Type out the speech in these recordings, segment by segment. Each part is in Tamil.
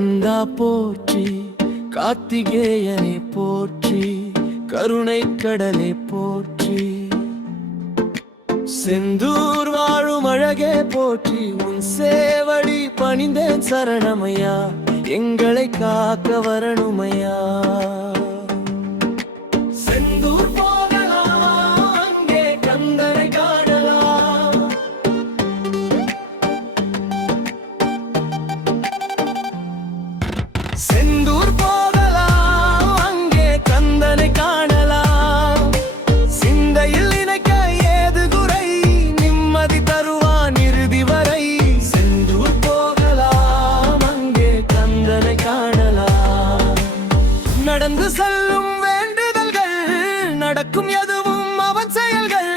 கந்தா போற்றி, கார்த்திகேயனே போற்றி, கருணை கடலே போற்றி. செந்தூர் வாழும் அழகே போற்றி, உன் சேவடி பணிந்தேன் சரணமையா, எங்களை காக்க வரணுமையா. செந்தூர் போகலாம், அங்கே கந்தனை காணலாம். செந்தூர் போகலாம், அங்கே கந்தனை காணலாம். சிந்தையில் நினைக்க ஏது குறை, நிம்மதி தருவான் இறுதி வரை. செந்தூர் போகலாம், அங்கே கந்தனை காணலாம். நடந்து செல்லும் வேண்டுதல்கள், நடக்கும் எதுவும் அவன் செயல்கள்.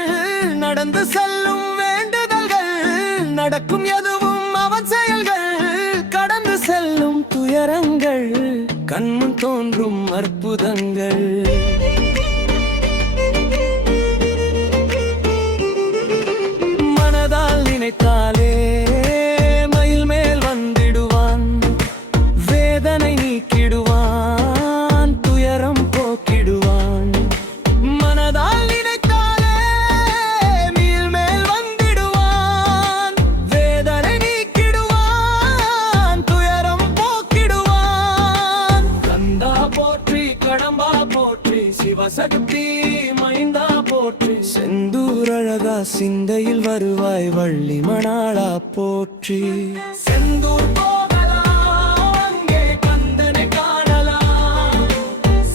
நடந்து செல்லும் வேண்டுதல்கள், நடக்கும் எதுவும் அவன் செயல்கள். கடந்து செல்லும் துயரங்கள், கண்முன் தோன்றும் அற்புதங்கள். மனதால் நினைத்தாலே மயில் மேல் வந்திடுவான், வேதனை நீக்கிடுவான், துயரம் போக்கிடுவான். மனதால் நினைத்தாலே மயில் மேல் வந்திடுவான், வேதனை நீக்கிடுவான், துயரம் போக்கிடுவான். கந்தா போற்றி, கடம்பா போற்றி, சிவசக்தி மைந்தா போற்றி. செந்தூர் அழகா சிந்தையில் வருவாய், வள்ளி மணாளா போற்றி. செந்தூர் போகலாம், அங்கே கந்தனை காணலாம்.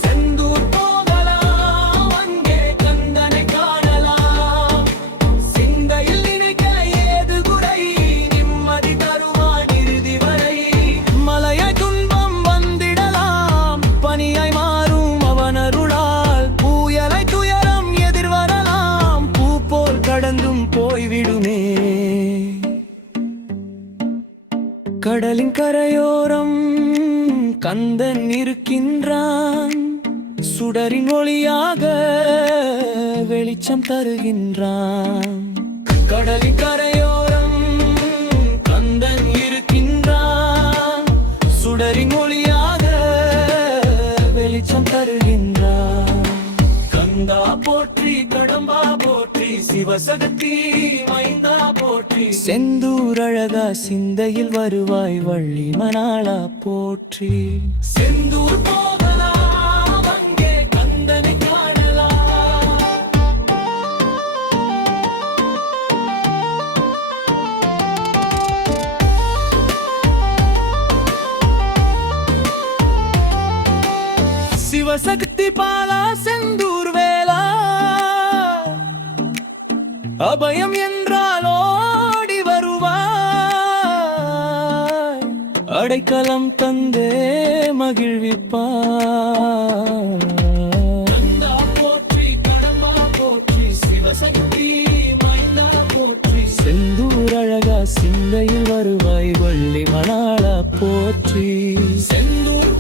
செந்தூர் போகலாம், அங்கே கந்தனை காணலாம். சிந்தையில் நினைக்க ஏது குறை, நிம்மதி தருவான் இறுதி வரை. மலையாய் துன்பம் வந்திடலாம், பனியாய் மாறும் அவன் அருளால். புயலாய் துயரம் எதிர்வரலாம், பூ போல் கடந்தும் போய்விடுமே. கடலின் கரையோரம் கந்தன் இருக்கின்றான், சுடரின் ஒளியாக வெளிச்சம் தருகின்றான். கடலின் கரையோரம் கந்தன் இருக்கின்றான், சுடரின் ஒளியாக வெளிச்சம் தருகின்றான். கந்தா போற்றி, கடம்பா போற்றி, சிவசக்தி மைந்தா போற்றி. செந்தூர் அழகா சிந்தையில் வருவாய், வள்ளி மணாளா போற்றி. செந்தூர் போகலாம், அங்கே கந்தனை காணலாம். சிவசக்தி பாலா செந்தூர் வேலா, அபயம் என்றால் ஓடி வருவாய், அடைக்கலம் தந்தே மகிழ்விப்பாய். கந்தா போற்றி, கடம்பா போற்றி, சிவசக்தி மைந்தா போற்றி. செந்தூர் அழகா சிந்தையில் வருவாய், வள்ளி மணாளா போற்றி. செந்தூர்